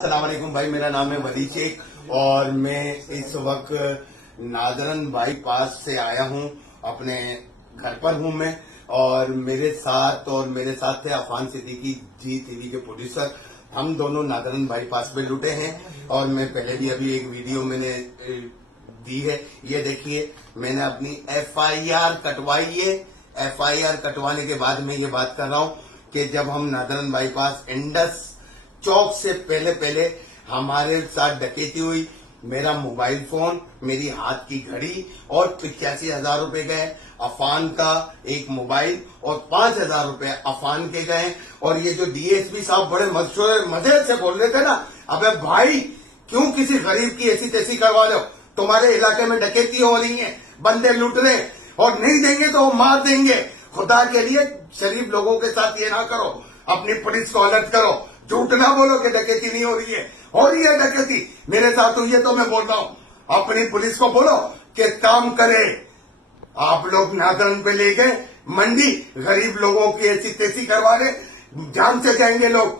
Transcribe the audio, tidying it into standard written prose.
अस्सलाम वालेकुम भाई, मेरा नाम है वली शेख और मैं इस वक्त नादरन बाईपास से आया हूं। अपने घर पर हूं मैं और मेरे साथ थे अफान सिद्दीकी जी, टीवी के प्रोड्यूसर। हम दोनों नादरन बाईपास पे लुटे हैं और मैं पहले भी अभी एक वीडियो मैंने दी है, ये देखिए। मैंने अपनी FIR कटवाई है। FIR कटवाने के बाद मैं ये बात कर रहा हूं कि जब हम नादरन बाईपास इंडस चौक से पहले हमारे साथ डकैती हुई। मेरा मोबाइल फोन, मेरी हाथ की घड़ी और 85,000 रुपए गए। अफान का एक मोबाइल और 5,000 रुपए अफान के गए। और ये जो DSP साहब बड़े मजे से बोल रहे थे ना, अबे भाई क्यों किसी गरीब की ऐसी तैसी करवा लो? तुम्हारे इलाके में डकैती हो रही है, बंदे लूट रहे और नहीं देंगे तो वो मार देंगे। खुदा के लिए शरीफ लोगों के साथ ये ना करो, अपनी पुलिस को अलर्ट करो। झूठ ना बोलो कि डकैती नहीं हो रही है डकैती। मेरे साथ हुई है तो मैं बोल रहा हूं, अपनी पुलिस को बोलो कि काम करे। आप लोग नादरन पे ले गए मंडी, गरीब लोगों की ऐसी तैसी करवा रहे, जान से जाएंगे लोग।